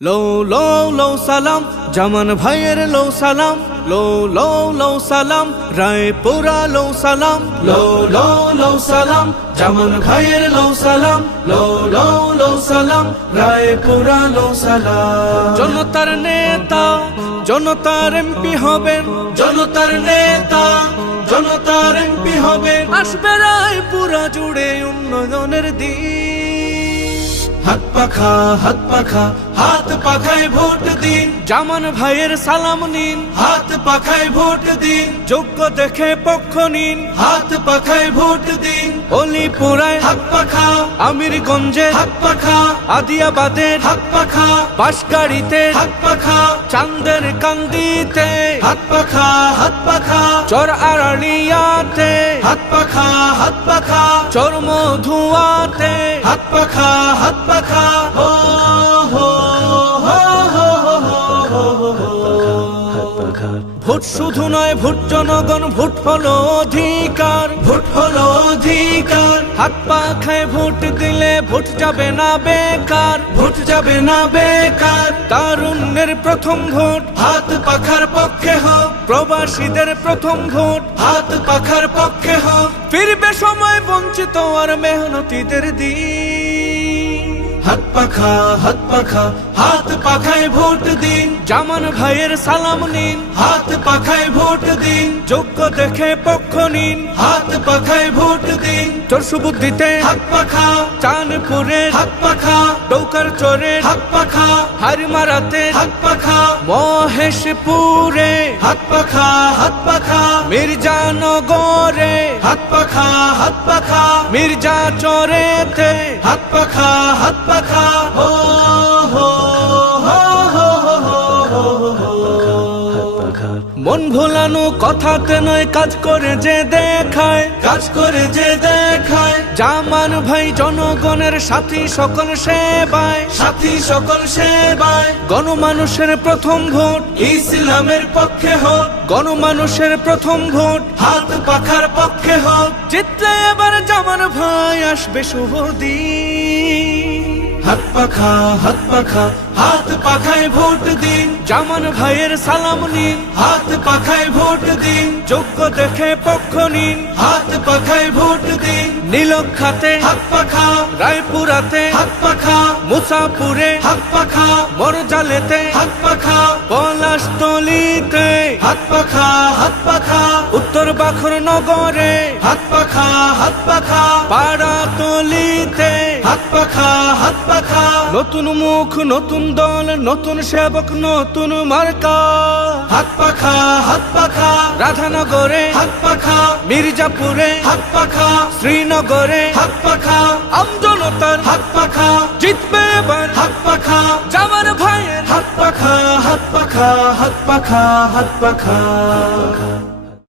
লো লো লো সালাম জামান ভাইয়ের লো সালাম, লো লো লো সালাম রায়পুরা লো সালাম, লো লো লো সালাম জামান ভাইয়ের লো সালাম, লো লো লো সালাম রায়পুরা লো সালাম। জনতার নেতা জনতার এমপি হবেন, জনতার নেতা জনতার এমপি হবেন, আসবে রায়পুরা জুড়ে উন্নয়নের দিন। হাত পাখা হাত পাখা হাত পাখায় ভোট দিন, জামান ভাইয়ের সালাম নিন, হাত পাখায় ভোট দিন, যোগ্য দেখে পক্ষ নিন, হাত পাখায় ভোট দিন। অলিপুরায় হাত পাখা, আমিরগঞ্জে হাত পাখা, আদিয়াবাদের হাত পাখা, বাঁশগাড়িতে হাত পাখা, চান্দের কান্দিতে হাত পাখা, হাত পাখা চর আড়ালিয়াতে হাত পাখা, হাত পাখা চর মধুয়াতে হাত পাখা, হাত পাখা হো হো ভোট শুধু নয়, ভোট জনগণ, ভোট হলো অধিকার, ভোট হলো অধিকার। হাত পাখায় ভোট দিলে ভোট যাবে না বেকার, ভোট যাবে না বেকার। তারুণ্যের প্রথম ভোট হাত পাখার পক্ষে হোক, প্রবাসীদের প্রথম ভোট হাত পাখার পক্ষে হোক, ফিরবে সময় বঞ্চিত আর মেহনতিদের দিন। হাত পাখা হাত পাখা হাত পাখায় ভোট দিন, জামান ভাইয়ের সালাম নিন, হাত পাখায় ভোট দিন, যোগ্য দেখে পক্ষ নিন, হাত পাখায় ভোট দিন। চোর সুবুদ্ধিতে হাত পাখা, চাঁদপুরে হাত পাখা, ডৌকার চোরে হাত পাখা, হারমারাতে হাত পাখা, মহেশপুরে হাত পাখা, হাত পাখা মির্জানগরে হাত পাখা, হাত পাখা মির্জা চরেতে হাত পাখা, হাত পাখা হো হো মন ভোলানো কথাতে নয়, কাজ করে যে দেখায়, কাজ করে যে দেখায়। জামান ভাই জনগণের সাথী সকল সেবায়, সাথী সকল সেবায়। গণমানুষের প্রথম ভোট ইসলামের পক্ষে হোক, গণমানুষের প্রথম ভোট হাত পাখার পক্ষে হোক, জিতলে এবার জামান ভাই আসবে শুভ দিন। হাত পাখা হাত পাখা হাত পাখায় ভোট দিন, জামান ভাইয়ের সালাম নিন, হাত পাখায় ভোট দিন, যোগ্য দেখে পক্ষ নিন, হাত পাখায় ভোট দিন। নীলক্ষাতে হাত পাখা, রায়পুরাতে হাত পাখা, মুসাপুরে হাত পাখা, মরজালেতে হাত পাখা, পলাশতলিতে হাত পাখা, হাত পাখা, উত্তর বাখর নগরে হাত পাখা, হাত পাখা, পাড়াতলিতে হাত পাখা, হাত পাখা। নতুন মুখ নতুন দল নতুন সেবক নতুন মার্কা, হাত পাখা, হাত পাখা রাধানগরে হাত পাখা, মির্জাপুরে হাত পাখা, শ্রীনগরে হাত পাখা, আমজনতার হাত পাখা, জিতবে এবার হাত পাখা, জামান ভাইয়ের হাত পাখা, হাত পাখা, হাত পাখা, হাত পাখা।